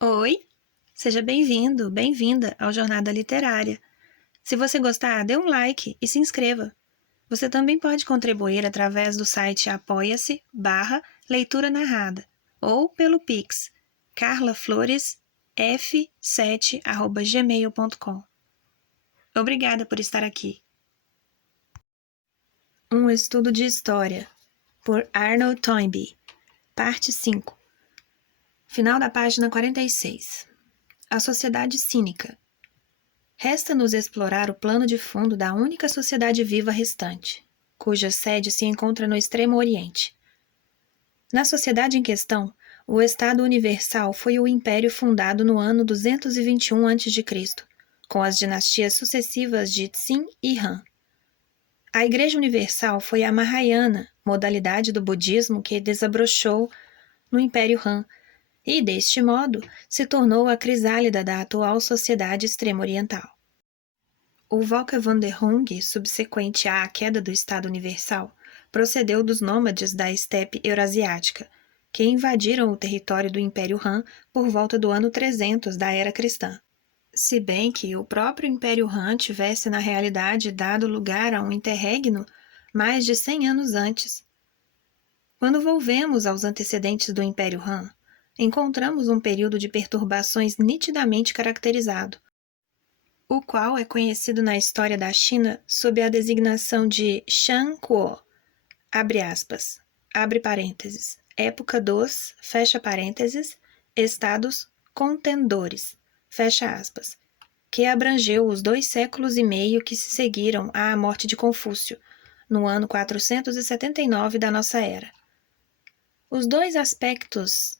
Oi, seja bem-vindo, bem-vinda ao Jornada Literária. Se você gostar, dê um like e se inscreva. Você também pode contribuir através do site apoia-se/leitura narrada ou pelo Pix carlafloresf7@gmail.com. Obrigada por estar aqui. Um estudo de história, por Arnold Toynbee, parte 5. Final da página 46. A sociedade cínica. Resta-nos explorar o plano de fundo da única sociedade viva restante, cuja sede se encontra no Extremo Oriente. Na sociedade em questão, o Estado Universal foi o império fundado no ano 221 a.C., com as dinastias sucessivas de Tsin e Han. A Igreja Universal foi a Mahayana, modalidade do budismo que desabrochou no Império Han, e, deste modo, se tornou a crisálida da atual sociedade extremo-oriental. O Volker van der Hung, subsequente à queda do Estado Universal, procedeu dos nômades da estepe eurasiática, que invadiram o território do Império Han por volta do ano 300 da Era Cristã. Se bem que o próprio Império Han tivesse na realidade dado lugar a um interregno mais de 100 anos antes. Quando volvemos aos antecedentes do Império Han, encontramos um período de perturbações nitidamente caracterizado, o qual é conhecido na história da China sob a designação de Shang-Kuo, abre parênteses, época dos, fecha parênteses, estados contendores, fecha aspas, que abrangeu os 2 séculos e meio que se seguiram à morte de Confúcio, no ano 479 da nossa era. Os 2 aspectos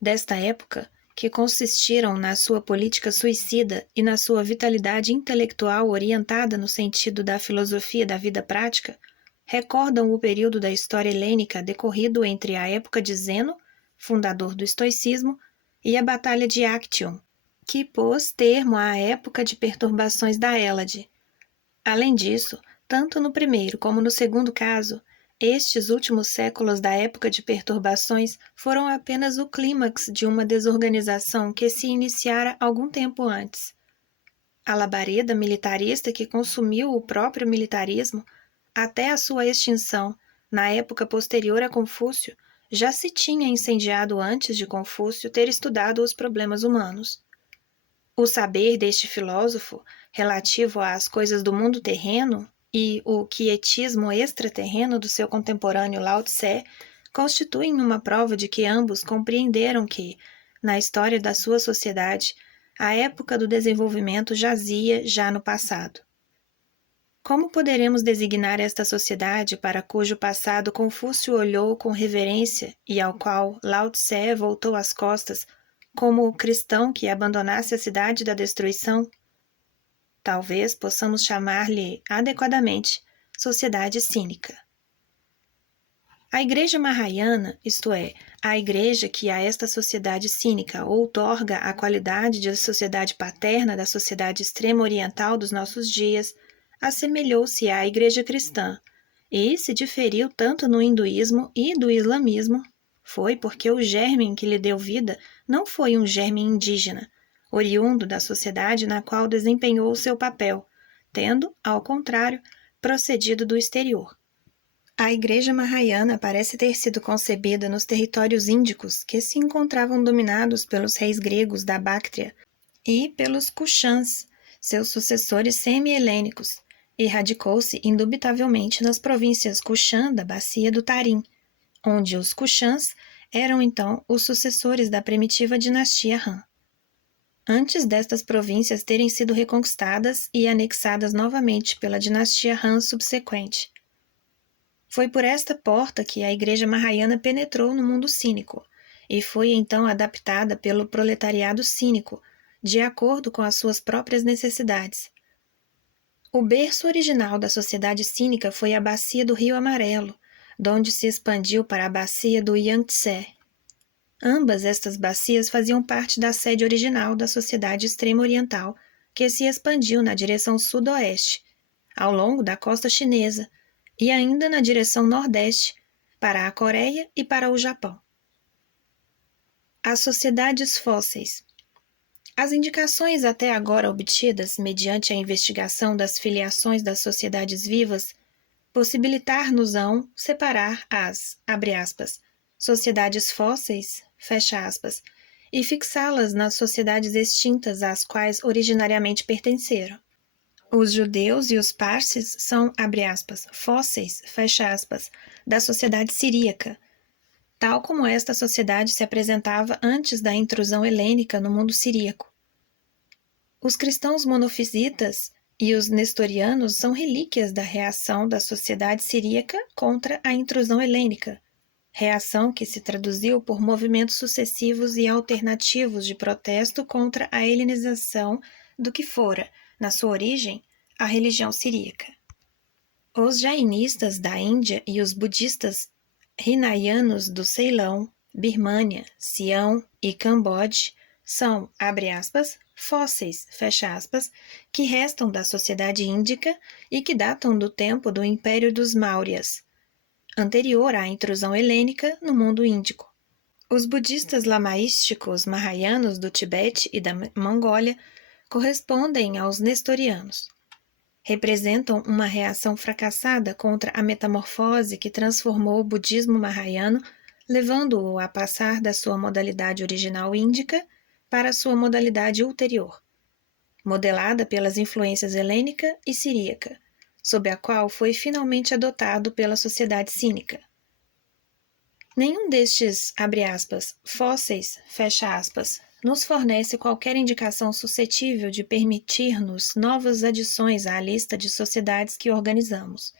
desta época, que consistiram na sua política suicida e na sua vitalidade intelectual orientada no sentido da filosofia da vida prática, recordam o período da história helênica decorrido entre a época de Zeno, fundador do estoicismo, e a Batalha de Actium, que pôs termo à época de perturbações da Hélade. Além disso, tanto no primeiro como no segundo caso, estes últimos séculos da época de perturbações foram apenas o clímax de uma desorganização que se iniciara algum tempo antes. A labareda militarista que consumiu o próprio militarismo, até a sua extinção, na época posterior a Confúcio, já se tinha incendiado antes de Confúcio ter estudado os problemas humanos. O saber deste filósofo, relativo às coisas do mundo terreno, e o quietismo extraterreno do seu contemporâneo Lao Tse constituem uma prova de que ambos compreenderam que, na história da sua sociedade, a época do desenvolvimento jazia já no passado. Como poderemos designar esta sociedade para cujo passado Confúcio olhou com reverência e ao qual Lao Tse voltou as costas como o cristão que abandonasse a cidade da destruição? Talvez possamos chamar-lhe adequadamente sociedade cínica. A Igreja Mahayana, isto é, a Igreja que a esta sociedade cínica outorga a qualidade de sociedade paterna da sociedade extremo-oriental dos nossos dias, assemelhou-se à Igreja cristã, e se diferiu tanto no hinduísmo e do islamismo, foi porque o germe que lhe deu vida não foi um germe indígena, oriundo da sociedade na qual desempenhou o seu papel, tendo, ao contrário, procedido do exterior. A Igreja Mahayana parece ter sido concebida nos territórios índicos que se encontravam dominados pelos reis gregos da Báctria e pelos Kushans, seus sucessores semi-helênicos, e radicou-se indubitavelmente nas províncias Kushan da bacia do Tarim, onde os Kushans eram então os sucessores da primitiva dinastia Han. Antes destas províncias terem sido reconquistadas e anexadas novamente pela dinastia Han subsequente. Foi por esta porta que a Igreja Mahayana penetrou no mundo cínico, e foi então adaptada pelo proletariado cínico, de acordo com as suas próprias necessidades. O berço original da sociedade cínica foi a bacia do Rio Amarelo, donde se expandiu para a bacia do Yangtze. Ambas estas bacias faziam parte da sede original da sociedade extremo-oriental, que se expandiu na direção sudoeste, ao longo da costa chinesa, e ainda na direção nordeste, para a Coreia e para o Japão. As sociedades fósseis. As indicações até agora obtidas mediante a investigação das filiações das sociedades vivas possibilitar-nos-ão separar as, abre aspas, sociedades fósseis, fecha aspas, e fixá-las nas sociedades extintas às quais originariamente pertenceram. Os judeus e os parsis são, abre aspas, fósseis, fecha aspas, da sociedade siríaca, tal como esta sociedade se apresentava antes da intrusão helênica no mundo siríaco. Os cristãos monofisitas e os nestorianos são relíquias da reação da sociedade siríaca contra a intrusão helênica, reação que se traduziu por movimentos sucessivos e alternativos de protesto contra a helenização do que fora, na sua origem, a religião siríaca. Os jainistas da Índia e os budistas hinayanos do Ceilão, Birmânia, Sião e Camboja são, abre aspas, fósseis, fecha aspas, que restam da sociedade índica e que datam do tempo do Império dos Mauryas, anterior à intrusão helênica no mundo índico. Os budistas lamaísticos mahayanos do Tibete e da Mongólia correspondem aos nestorianos. Representam uma reação fracassada contra a metamorfose que transformou o budismo mahayano, levando-o a passar da sua modalidade original índica para a sua modalidade ulterior, modelada pelas influências helênica e siríaca, sob a qual foi finalmente adotado pela sociedade cínica. Nenhum destes, abre aspas, fósseis, fecha aspas, nos fornece qualquer indicação suscetível de permitir-nos novas adições à lista de sociedades que organizamos.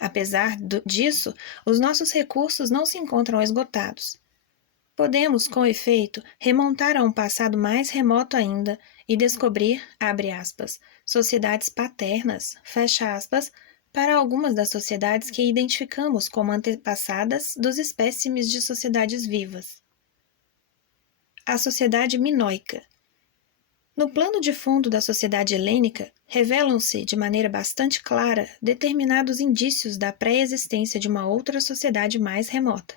Apesar disso, os nossos recursos não se encontram esgotados. Podemos, com efeito, remontar a um passado mais remoto ainda e descobrir, abre aspas, sociedades paternas, fecha aspas, para algumas das sociedades que identificamos como antepassadas dos espécimes de sociedades vivas. A sociedade minoica. No plano de fundo da sociedade helênica, revelam-se de maneira bastante clara determinados indícios da pré-existência de uma outra sociedade mais remota.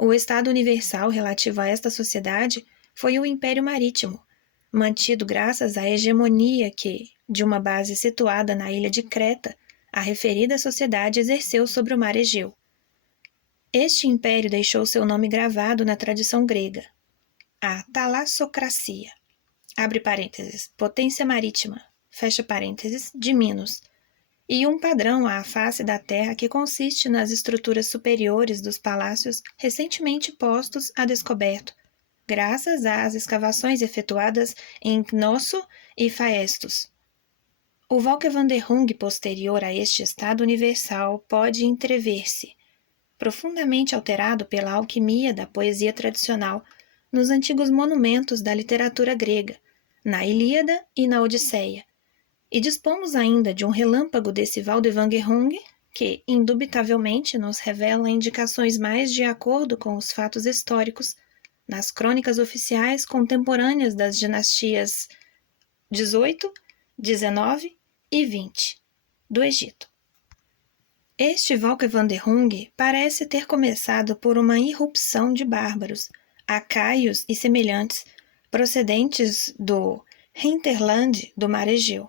O estado universal relativo a esta sociedade foi o Império Marítimo, mantido graças à hegemonia que, de uma base situada na ilha de Creta, a referida sociedade exerceu sobre o mar Egeu. Este império deixou seu nome gravado na tradição grega, a talassocracia, abre parênteses, potência marítima, fecha parênteses, de Minos, e um padrão à face da terra que consiste nas estruturas superiores dos palácios recentemente postos a descoberto, graças às escavações efetuadas em Cnosso e Phaestos. O Volke-Wanderung posterior a este estado universal pode entrever-se, profundamente alterado pela alquimia da poesia tradicional, nos antigos monumentos da literatura grega, na Ilíada e na Odisseia, e dispomos ainda de um relâmpago desse Volke-Wanderung que, indubitavelmente, nos revela indicações mais de acordo com os fatos históricos nas crônicas oficiais contemporâneas das dinastias 18, 19 e 20 do Egito. Este Volke-Wanderung parece ter começado por uma irrupção de bárbaros, acaios e semelhantes, procedentes do hinterland do mar Egeu,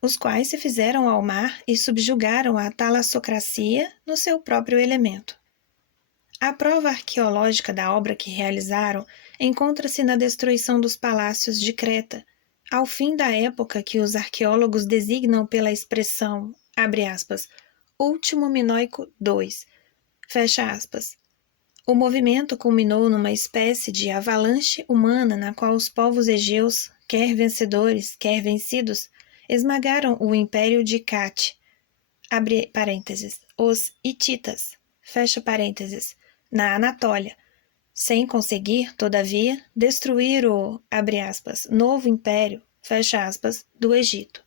os quais se fizeram ao mar e subjugaram a talassocracia no seu próprio elemento. A prova arqueológica da obra que realizaram encontra-se na destruição dos palácios de Creta, ao fim da época que os arqueólogos designam pela expressão, abre aspas, Último Minoico II, fecha aspas. O movimento culminou numa espécie de avalanche humana na qual os povos egeus, quer vencedores, quer vencidos, esmagaram o império de Cate, abre parênteses, os hititas, fecha parênteses, na Anatólia, sem conseguir, todavia, destruir o, abre aspas, novo império, fecha aspas, do Egito.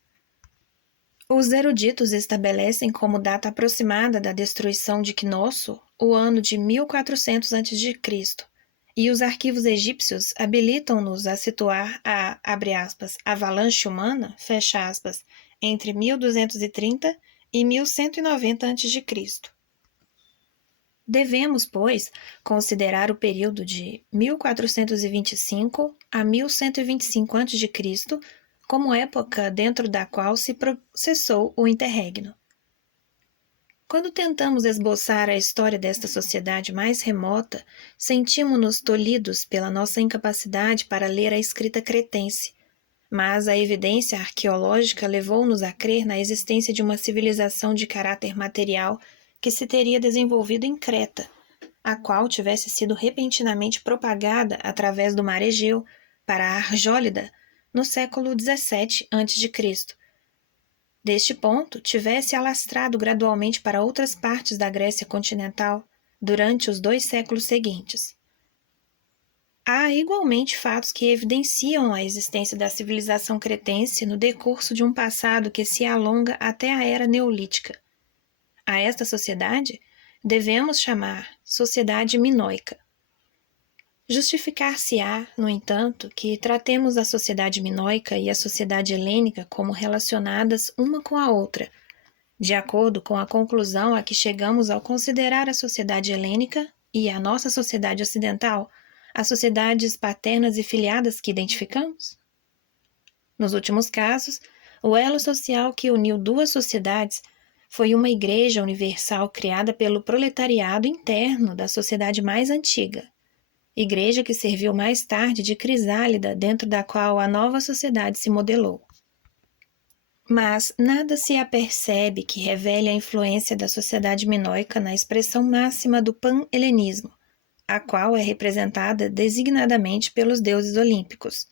Os eruditos estabelecem como data aproximada da destruição de Cnosso o ano de 1400 a.C., e os arquivos egípcios habilitam-nos a situar a, abre aspas, avalanche humana, fecha aspas, entre 1230 e 1190 a.C. Devemos, pois, considerar o período de 1425 a 1125 a.C. como época dentro da qual se processou o interregno. Quando tentamos esboçar a história desta sociedade mais remota, sentimos-nos tolhidos pela nossa incapacidade para ler a escrita cretense, mas a evidência arqueológica levou-nos a crer na existência de uma civilização de caráter material que se teria desenvolvido em Creta, a qual tivesse sido repentinamente propagada através do mar Egeu para a Argólida no século XVII a.C., deste ponto, tivesse alastrado gradualmente para outras partes da Grécia continental durante os 2 séculos seguintes. Há igualmente fatos que evidenciam a existência da civilização cretense no decurso de um passado que se alonga até a era neolítica. A esta sociedade devemos chamar sociedade minoica. Justificar-se-á, no entanto, que tratemos a sociedade minoica e a sociedade helênica como relacionadas uma com a outra, de acordo com a conclusão a que chegamos ao considerar a sociedade helênica e a nossa sociedade ocidental, as sociedades paternas e filiadas que identificamos? Nos últimos casos, o elo social que uniu duas sociedades foi uma igreja universal criada pelo proletariado interno da sociedade mais antiga, igreja que serviu mais tarde de crisálida dentro da qual a nova sociedade se modelou. Mas nada se apercebe que revele a influência da sociedade minoica na expressão máxima do pan-helenismo, a qual é representada designadamente pelos deuses olímpicos.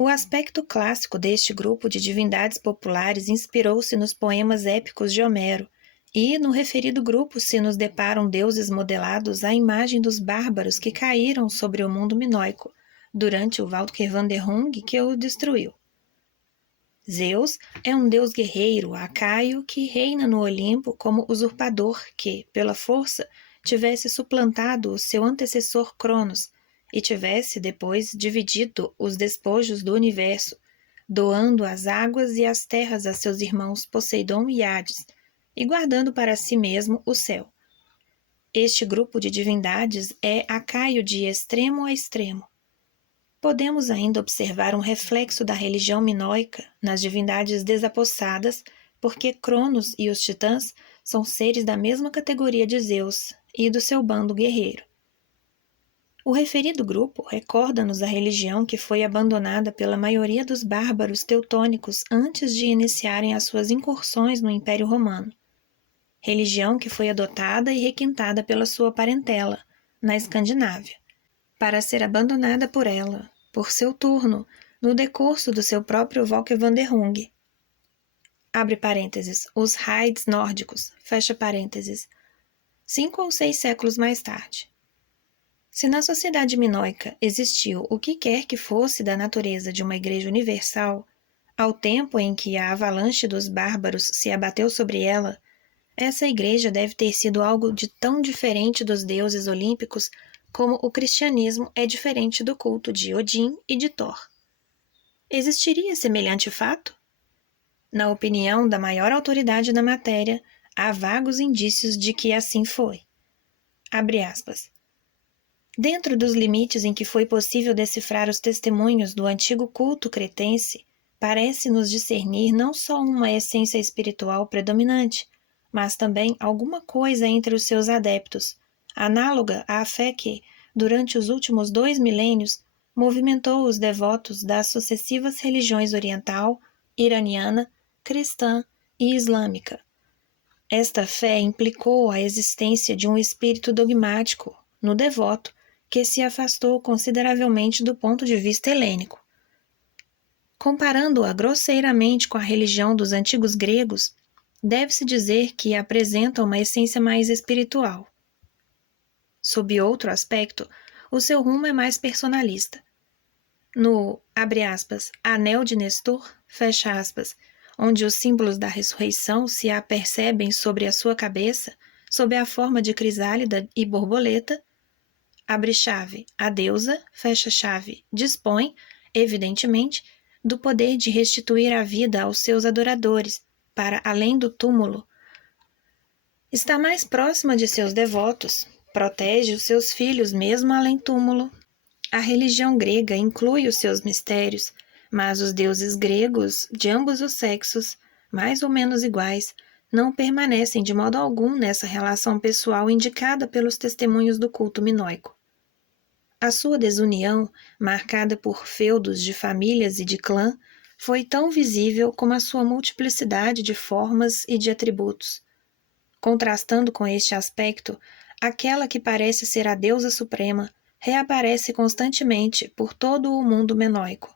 O aspecto clássico deste grupo de divindades populares inspirou-se nos poemas épicos de Homero, e no referido grupo se nos deparam deuses modelados à imagem dos bárbaros que caíram sobre o mundo minoico durante o Valkyrvanderhung que o destruiu. Zeus é um deus guerreiro, acaio, que reina no Olimpo como usurpador que, pela força, tivesse suplantado o seu antecessor Cronos e tivesse depois dividido os despojos do universo, doando as águas e as terras a seus irmãos Poseidon e Hades, e guardando para si mesmo o céu. Este grupo de divindades é acaio de extremo a extremo. Podemos ainda observar um reflexo da religião minoica nas divindades desapossadas, porque Cronos e os titãs são seres da mesma categoria de Zeus e do seu bando guerreiro. O referido grupo recorda-nos a religião que foi abandonada pela maioria dos bárbaros teutônicos antes de iniciarem as suas incursões no Império Romano. Religião que foi adotada e requintada pela sua parentela, na Escandinávia, para ser abandonada por ela, por seu turno, no decurso do seu próprio Valkyrvanderhung. Abre parênteses, os raids nórdicos, fecha parênteses, 5 ou 6 séculos mais tarde. Se na sociedade minoica existiu o que quer que fosse da natureza de uma igreja universal, ao tempo em que a avalanche dos bárbaros se abateu sobre ela, essa igreja deve ter sido algo de tão diferente dos deuses olímpicos como o cristianismo é diferente do culto de Odin e de Thor. Existiria semelhante fato? Na opinião da maior autoridade na matéria, há vagos indícios de que assim foi. Abre aspas. Dentro dos limites em que foi possível decifrar os testemunhos do antigo culto cretense, parece-nos discernir não só uma essência espiritual predominante, mas também alguma coisa entre os seus adeptos, análoga à fé que, durante os últimos 2 milênios, movimentou os devotos das sucessivas religiões oriental, iraniana, cristã e islâmica. Esta fé implicou a existência de um espírito dogmático no devoto que se afastou consideravelmente do ponto de vista helênico. Comparando-a grosseiramente com a religião dos antigos gregos, deve-se dizer que apresenta uma essência mais espiritual. Sob outro aspecto, o seu rumo é mais personalista. No, abre aspas, Anel de Nestor, fecha aspas, onde os símbolos da ressurreição se apercebem sobre a sua cabeça, sob a forma de crisálida e borboleta, abre chave, a deusa, fecha chave, dispõe, evidentemente, do poder de restituir a vida aos seus adoradores, para além do túmulo, Está mais próxima de seus devotos, protege os seus filhos mesmo além-túmulo. A religião grega inclui os seus mistérios, mas os deuses gregos, de ambos os sexos, mais ou menos iguais, não permanecem de modo algum nessa relação pessoal indicada pelos testemunhos do culto minoico. A sua desunião, marcada por feudos de famílias e de clã, foi tão visível como a sua multiplicidade de formas e de atributos. Contrastando com este aspecto, aquela que parece ser a deusa suprema reaparece constantemente por todo o mundo menóico.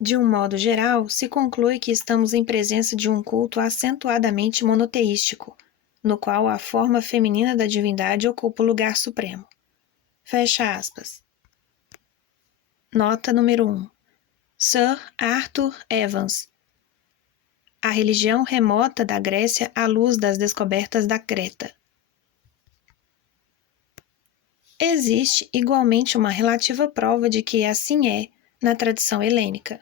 De um modo geral, se conclui que estamos em presença de um culto acentuadamente monoteístico, no qual a forma feminina da divindade ocupa o lugar supremo. Fecha aspas. Nota número 1. Sir Arthur Evans. A religião remota da Grécia à luz das descobertas da Creta. Existe igualmente uma relativa prova de que assim é na tradição helênica.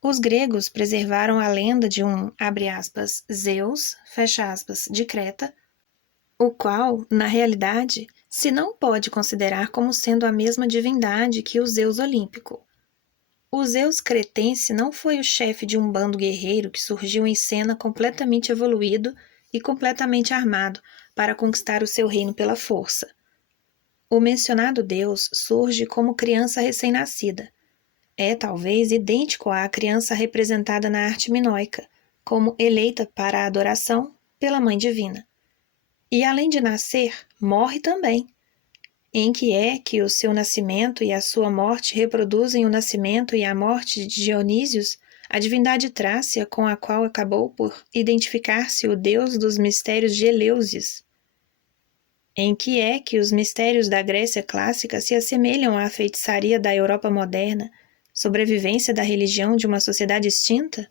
Os gregos preservaram a lenda de um, abre aspas, Zeus, fecha aspas, de Creta, o qual, na realidade, se não pode considerar como sendo a mesma divindade que o Zeus olímpico. O Zeus cretense não foi o chefe de um bando guerreiro que surgiu em cena completamente evoluído e completamente armado para conquistar o seu reino pela força. O mencionado Deus surge como criança recém-nascida. É, talvez, idêntico à criança representada na arte minoica, como eleita para a adoração pela Mãe Divina. E, além de nascer, morre também. Em que é que o seu nascimento e a sua morte reproduzem o nascimento e a morte de Dionísios, a divindade trácia com a qual acabou por identificar-se o deus dos mistérios de Eleusis. Em que é que os mistérios da Grécia clássica se assemelham à feitiçaria da Europa moderna, sobrevivência da religião de uma sociedade extinta?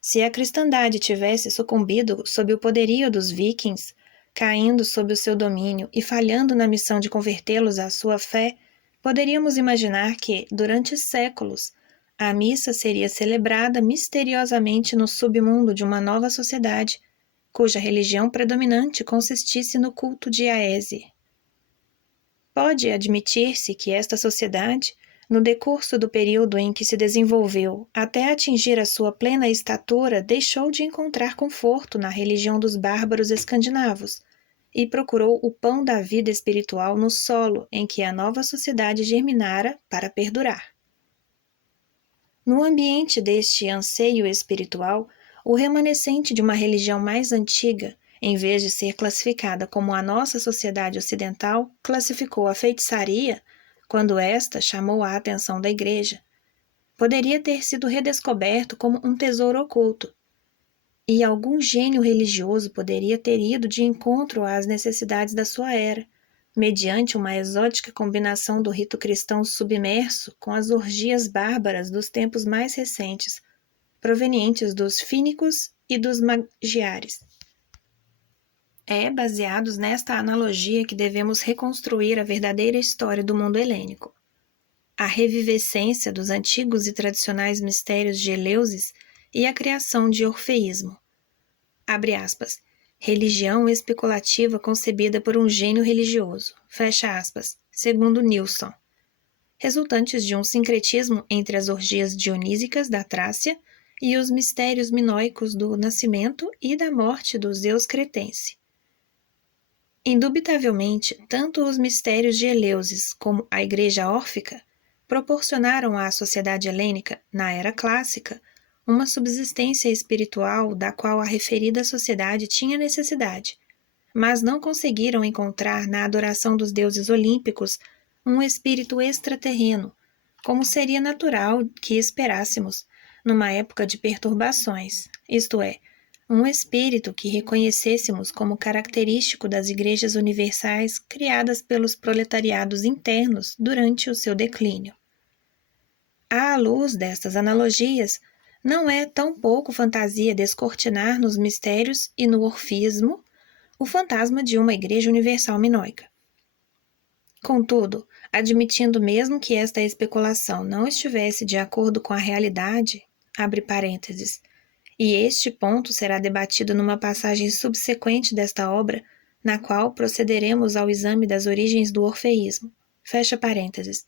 Se a cristandade tivesse sucumbido sob o poderio dos vikings, caindo sob o seu domínio e falhando na missão de convertê-los à sua fé, poderíamos imaginar que, durante séculos, a missa seria celebrada misteriosamente no submundo de uma nova sociedade, cuja religião predominante consistisse no culto de Aese. Pode admitir-se que esta sociedade, no decurso do período em que se desenvolveu até atingir a sua plena estatura, deixou de encontrar conforto na religião dos bárbaros escandinavos e procurou o pão da vida espiritual no solo em que a nova sociedade germinara para perdurar. No ambiente deste anseio espiritual, o remanescente de uma religião mais antiga, em vez de ser classificada como a nossa sociedade ocidental classificou a feitiçaria, quando esta chamou a atenção da Igreja, poderia ter sido redescoberto como um tesouro oculto, e algum gênio religioso poderia ter ido de encontro às necessidades da sua era, mediante uma exótica combinação do rito cristão submerso com as orgias bárbaras dos tempos mais recentes, provenientes dos fínicos e dos magiares. É baseados nesta analogia que devemos reconstruir a verdadeira história do mundo helênico. A revivescência dos antigos e tradicionais mistérios de Eleusis e a criação de orfeísmo. Abre aspas. Religião especulativa concebida por um gênio religioso. Fecha aspas. Segundo Nilsson. Resultantes de um sincretismo entre as orgias dionísicas da Trácia e os mistérios minoicos do nascimento e da morte do Zeus cretense. Indubitavelmente, tanto os mistérios de Eleusis como a Igreja órfica proporcionaram à sociedade helênica, na era clássica, uma subsistência espiritual da qual a referida sociedade tinha necessidade, mas não conseguiram encontrar na adoração dos deuses olímpicos um espírito extraterreno, como seria natural que esperássemos numa época de perturbações, isto é, um espírito que reconhecêssemos como característico das igrejas universais criadas pelos proletariados internos durante o seu declínio. À luz destas analogias, não é tão pouco fantasia descortinar nos mistérios e no orfismo o fantasma de uma igreja universal minoica. Contudo, admitindo mesmo que esta especulação não estivesse de acordo com a realidade, abre parênteses, e este ponto será debatido numa passagem subsequente desta obra, na qual procederemos ao exame das origens do orfeísmo. Fecha parênteses.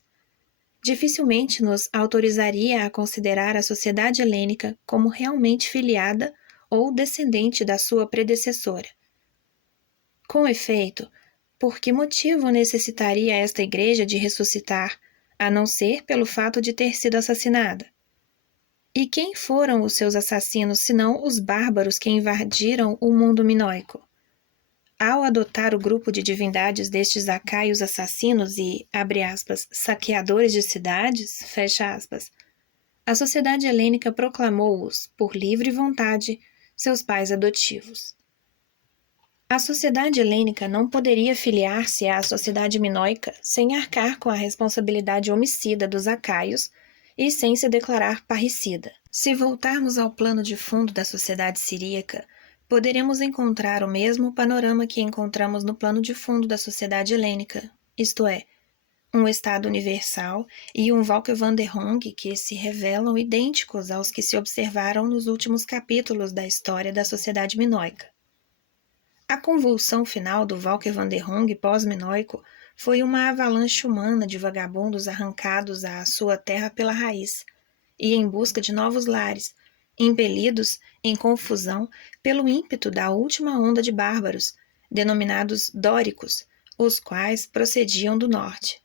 Dificilmente nos autorizaria a considerar a sociedade helênica como realmente filiada ou descendente da sua predecessora. Com efeito, por que motivo necessitaria esta igreja de ressuscitar, a não ser pelo fato de ter sido assassinada? E quem foram os seus assassinos, senão os bárbaros que invadiram o mundo minoico? Ao adotar o grupo de divindades destes acaios assassinos e, abre aspas, saqueadores de cidades, fecha aspas, a sociedade helênica proclamou-os, por livre vontade, seus pais adotivos. A sociedade helênica não poderia filiar-se à sociedade minoica sem arcar com a responsabilidade homicida dos acaios e sem se declarar parricida. Se voltarmos ao plano de fundo da sociedade siríaca, poderemos encontrar o mesmo panorama que encontramos no plano de fundo da sociedade helênica, isto é, um Estado universal e um Volker van der Hong que se revelam idênticos aos que se observaram nos últimos capítulos da história da sociedade minoica. A convulsão final do Volker van der Hong pós-minoico foi uma avalanche humana de vagabundos arrancados à sua terra pela raiz e em busca de novos lares, impelidos, em confusão, pelo ímpeto da última onda de bárbaros, denominados dóricos, os quais procediam do norte.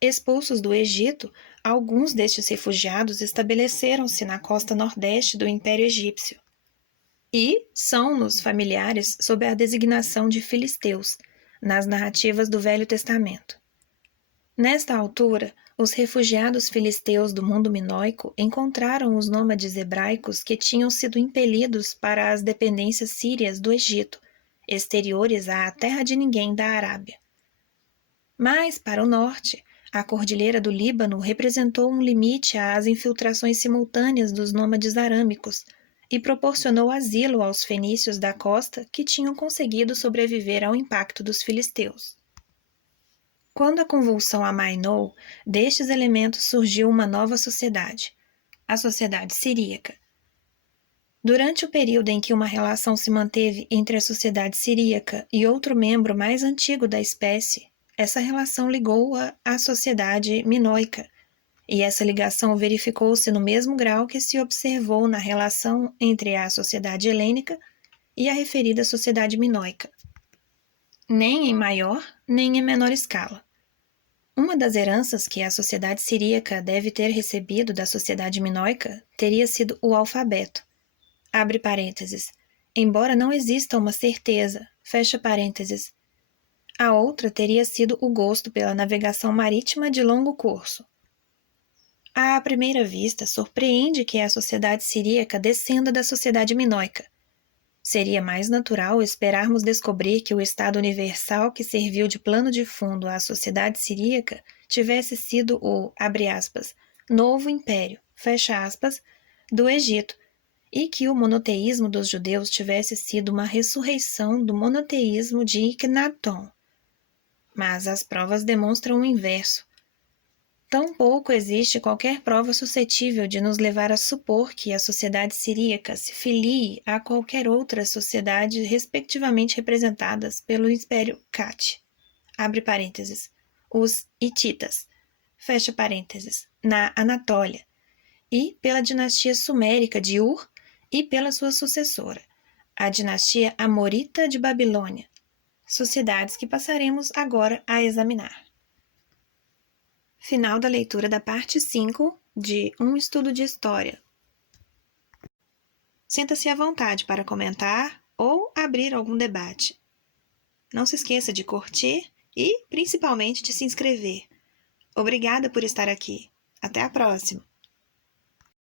Expulsos do Egito, alguns destes refugiados estabeleceram-se na costa nordeste do Império Egípcio e são-nos familiares sob a designação de filisteus, nas narrativas do Velho Testamento. Nesta altura, os refugiados filisteus do mundo minoico encontraram os nômades hebraicos que tinham sido impelidos para as dependências sírias do Egito, exteriores à terra de ninguém da Arábia. Mas, para o norte, a cordilheira do Líbano representou um limite às infiltrações simultâneas dos nômades arâmicos e proporcionou asilo aos fenícios da costa que tinham conseguido sobreviver ao impacto dos filisteus. Quando a convulsão amainou, destes elementos surgiu uma nova sociedade, a sociedade siríaca. Durante o período em que uma relação se manteve entre a sociedade siríaca e outro membro mais antigo da espécie, essa relação ligou-a à sociedade minoica, e essa ligação verificou-se no mesmo grau que se observou na relação entre a sociedade helênica e a referida sociedade minoica, nem em maior nem em menor escala. Uma das heranças que a sociedade siríaca deve ter recebido da sociedade minoica teria sido o alfabeto. Abre parênteses. Embora não exista uma certeza, fecha parênteses. A outra teria sido o gosto pela navegação marítima de longo curso. À primeira vista, surpreende que a sociedade siríaca descenda da sociedade minoica. Seria mais natural esperarmos descobrir que o Estado universal que serviu de plano de fundo à sociedade siríaca tivesse sido o, abre aspas, novo império, fecha aspas, do Egito, e que o monoteísmo dos judeus tivesse sido uma ressurreição do monoteísmo de Iknaton. Mas as provas demonstram o inverso. Tampouco existe qualquer prova suscetível de nos levar a supor que a sociedade siríaca se filie a qualquer outra sociedade respectivamente representadas pelo Império Kat, abre parênteses, os Hititas, fecha parênteses, na Anatólia, e pela dinastia sumérica de Ur e pela sua sucessora, a dinastia Amorita de Babilônia, sociedades que passaremos agora a examinar. Final da leitura da parte 5 de Um Estudo de História. Sinta-se à vontade para comentar ou abrir algum debate. Não se esqueça de curtir e, principalmente, de se inscrever. Obrigada por estar aqui. Até a próxima!